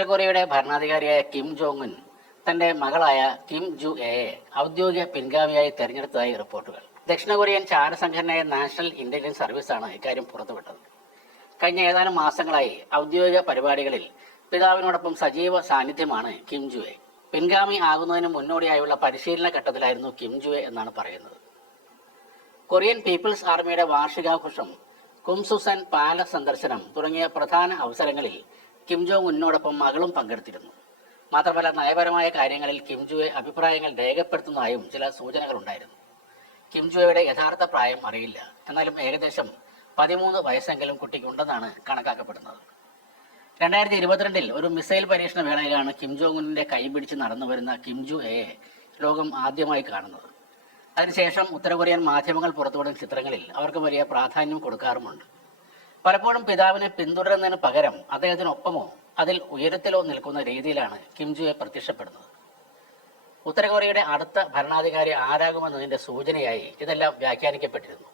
ഉത്തര കൊറിയയുടെ ഭരണാധികാരിയായ Kim Jong Un തന്റെ മകളായ കിം ജു എയെ ഔദ്യോഗിക പിൻഗാമിയായി തെരഞ്ഞെടുത്തതായി റിപ്പോർട്ടുകൾ. ദക്ഷിണ കൊറിയൻ ചാരസംഘടനയായ നാഷണൽ ഇന്റലിജൻസ് സർവീസാണ് ഇക്കാര്യം പുറത്തുവിട്ടത്. കഴിഞ്ഞ ഏതാനും മാസങ്ങളായി ഔദ്യോഗിക പരിപാടികളിൽ പിതാവിനോടൊപ്പം സജീവ സാന്നിധ്യമാണ് കിം ജുഎ. പിൻഗാമി ആകുന്നതിന് മുന്നോടിയായുള്ള പരിശീലന ഘട്ടത്തിലായിരുന്നു കിം ജുഎ എന്നാണ് പറയുന്നത്. കൊറിയൻ പീപ്പിൾസ് ആർമിയുടെ വാർഷികാഘോഷം, കുംസുസൻ പാലസ് സന്ദർശനം തുടങ്ങിയ പ്രധാന അവസരങ്ങളിൽ കിം ജോങ് ഉന്നോടൊപ്പം മകളും പങ്കെടുത്തിരുന്നു. മാത്രമല്ല, നയപരമായ കാര്യങ്ങളിൽ കിം ജുഎ അഭിപ്രായങ്ങൾ രേഖപ്പെടുത്തുന്നതായും ചില സൂചനകളുണ്ടായിരുന്നു. കിം ജുഎയുടെ യഥാർത്ഥ പ്രായം അറിയില്ല. എന്നാലും ഏകദേശം 13 വയസ്സെങ്കിലും കുട്ടിക്കുണ്ടെന്നാണ് കണക്കാക്കപ്പെടുന്നത്. 2022 ഒരു മിസൈൽ പരീക്ഷണ വേളയിലാണ് കിം ജോങ് ഉന്നിന്റെ കൈപിടിച്ച് നടന്നു വരുന്ന കിം ജു എയെ ലോകം ആദ്യമായി കാണുന്നത്. അതിനുശേഷം ഉത്തര കൊറിയൻ മാധ്യമങ്ങൾ പുറത്തുവിടുന്ന ചിത്രങ്ങളിൽ അവർക്ക് വലിയ പ്രാധാന്യം കൊടുക്കാറുമുണ്ട്. പലപ്പോഴും പിതാവിനെ പിന്തുടരുന്നതിന് പകരം അദ്ദേഹത്തിനൊപ്പമോ അതിൽ ഉയരത്തിലോ നിൽക്കുന്ന രീതിയിലാണ് കിം ജുഎ പ്രത്യക്ഷപ്പെടുന്നത്. ഉത്തര കൊറിയയുടെ അടുത്ത ഭരണാധികാരി ആരാകുമെന്നതിന്റെ സൂചനയായി ഇതെല്ലാം വ്യാഖ്യാനിക്കപ്പെട്ടിരുന്നു.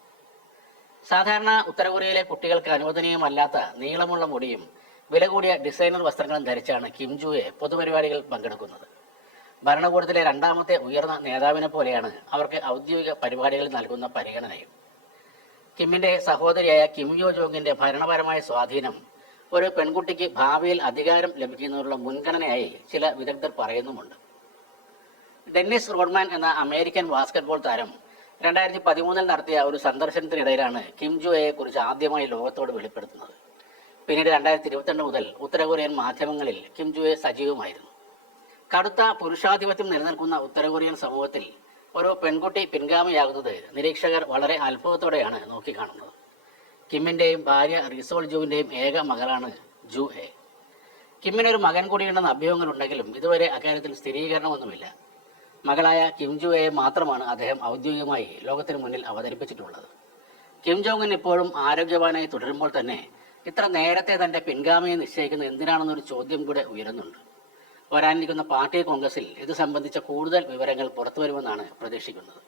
സാധാരണ ഉത്തര കൊറിയയിലെ കുട്ടികൾക്ക് അനുവദനീയമല്ലാത്ത നീളമുള്ള മുടിയും വില കൂടിയ ഡിസൈനർ വസ്ത്രങ്ങളും ധരിച്ചാണ് കിം ജുഎ പൊതുപരിപാടികളിൽ പങ്കെടുക്കുന്നത്. ഭരണകൂടത്തിലെ രണ്ടാമത്തെ ഉയർന്ന നേതാവിനെ പോലെയാണ് അവർക്ക് ഔദ്യോഗിക പരിപാടികളിൽ നൽകുന്ന പരിഗണനയും. കിമ്മിന്റെ സഹോദരിയായ കിം യോ ജോങ്ങിന്റെ ഭരണപരമായ സ്വാധീനം ഒരു പെൺകുട്ടിക്ക് ഭാവിയിൽ അധികാരം ലഭിക്കുന്നതിനുള്ള മുൻഗണനയായി ചില വിദഗ്ധർ പറയുന്നുമുണ്ട്. ഡെന്നിസ് റോഡ്മാൻ എന്ന അമേരിക്കൻ ബാസ്കറ്റ്ബോൾ താരം 2013 നടത്തിയ ഒരു സന്ദർശനത്തിനിടയിലാണ് കിം ജുഎയെ കുറിച്ച് ആദ്യമായി ലോകത്തോട് വെളിപ്പെടുത്തുന്നത്. പിന്നീട് 2022 മുതൽ ഉത്തര കൊറിയൻ മാധ്യമങ്ങളിൽ കിം ജുഎ സജീവമായിരുന്നു. കടുത്ത പുരുഷാധിപത്യം നിലനിൽക്കുന്ന ഉത്തര കൊറിയൻ സമൂഹത്തിൽ ഒരു പെൺകുട്ടി പിൻഗാമിയാകുന്നത് നിരീക്ഷകർ വളരെ അത്ഭുതത്തോടെയാണ് നോക്കിക്കാണുന്നത്. കിമ്മിന്റെയും ഭാര്യ റിസോൾ ജുവിന്റെയും ഏക മകളാണ് ജു എ. കിമ്മിനൊരു മകൻ കൂടിയുണ്ടെന്ന അഭ്യൂഹങ്ങളുണ്ടെങ്കിലും ഇതുവരെ അക്കാര്യത്തിൽ സ്ഥിരീകരണമൊന്നുമില്ല. മകളായ കിം ജു എയെ മാത്രമാണ് അദ്ദേഹം ഔദ്യോഗികമായി ലോകത്തിന് മുന്നിൽ അവതരിപ്പിച്ചിട്ടുള്ളത്. കിം ജോങ് ഉൻ ഇപ്പോഴും ആരോഗ്യവാനായി തുടരുമ്പോൾ തന്നെ ഇത്ര നേരത്തെ തന്റെ പിൻഗാമിയെ നിശ്ചയിക്കുന്നത് എന്തിനാണെന്നൊരു ചോദ്യം കൂടെ ഉയരുന്നുണ്ട്. വരാനിരിക്കുന്ന പാർട്ടി കോൺഗ്രസിൽ ഇത് സംബന്ധിച്ച കൂടുതൽ വിവരങ്ങൾ പുറത്തുവരുമെന്നാണ് പ്രതീക്ഷിക്കുന്നത്.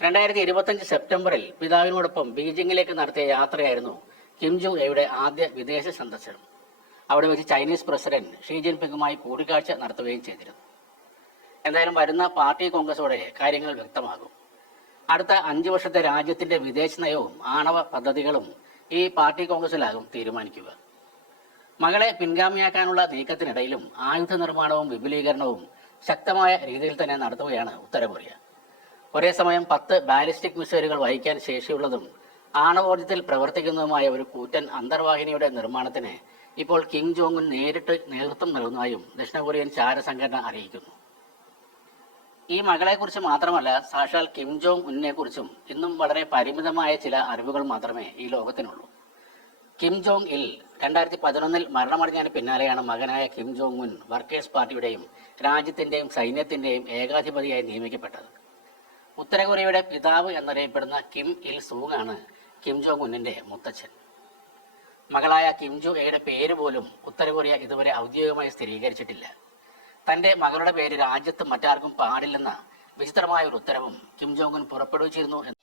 2025 സെപ്റ്റംബറിൽ പിതാവിനോടൊപ്പം ബീജിംഗിലേക്ക് നടത്തിയ യാത്രയായിരുന്നു കിം ജു എയുടെ ആദ്യ വിദേശ സന്ദർശനം. അവിടെ വെച്ച് ചൈനീസ് പ്രസിഡന്റ് ഷീ ജിൻപിങ്ങുമായി കൂടിക്കാഴ്ച നടത്തുകയും ചെയ്തിരുന്നു. എന്തായാലും വരുന്ന പാർട്ടി കോൺഗ്രസോടെ കാര്യങ്ങൾ വ്യക്തമാകും. അടുത്ത 5 വർഷത്തെ രാജ്യത്തിന്റെ വിദേശ നയവും ആണവ പദ്ധതികളും ഈ പാർട്ടി കോൺഗ്രസിലാകും തീരുമാനിക്കുക. മകളെ പിൻഗാമിയാക്കാനുള്ള നീക്കത്തിനിടയിലും ആയുധ നിർമ്മാണവും വിപുലീകരണവും ശക്തമായ രീതിയിൽ തന്നെ നടത്തുകയാണ് ഉത്തര കൊറിയ. ഒരേ സമയം 10 ബാലിസ്റ്റിക് മിസൈലുകൾ വഹിക്കാൻ ശേഷിയുള്ളതും ആണവോർജ്ജത്തിൽ പ്രവർത്തിക്കുന്നതുമായ ഒരു കൂറ്റൻ അന്തർവാഹിനിയുടെ നിർമ്മാണത്തിന് ഇപ്പോൾ കിം ജോങ് ഉൻ നേരിട്ട് നേതൃത്വം നൽകുന്നതായും ദക്ഷിണ കൊറിയൻ ചാരസംഘടന അറിയിക്കുന്നു. ഈ മകളെക്കുറിച്ച് മാത്രമല്ല, സാക്ഷാൽ കിം ജോങ് ഉന്നിനെ കുറിച്ചും ഇന്നും വളരെ പരിമിതമായ ചില അറിവുകൾ മാത്രമേ ഈ ലോകത്തിനുള്ളൂ. കിം ജോങ് ഇൽ 2011 മരണമടഞ്ഞതിന് പിന്നാലെയാണ് മകനായ കിം ജോങ് ഉൻ വർക്കേഴ്സ് പാർട്ടിയുടെയും രാജ്യത്തിന്റെയും സൈന്യത്തിന്റെയും ഏകാധിപതിയായി നിയമിക്കപ്പെട്ടത്. ഉത്തര കൊറിയയുടെ പിതാവ് എന്നറിയപ്പെടുന്ന കിം ഇൽ സൂങ് ആണ് കിം ജോങ് ഉന്നിന്റെ മുത്തച്ഛൻ. മകളായ കിം ജു എയുടെ പേര് പോലും ഉത്തര കൊറിയ ഇതുവരെ ഔദ്യോഗികമായി സ്ഥിരീകരിച്ചിട്ടില്ല. തന്റെ മകളുടെ പേര് രാജ്യത്ത് മറ്റാർക്കും പാടില്ലെന്ന വിചിത്രമായ ഒരു ഉത്തരവും കിം ജോങ് ഉൻ പുറപ്പെടുവിച്ചിരുന്നു എന്ന്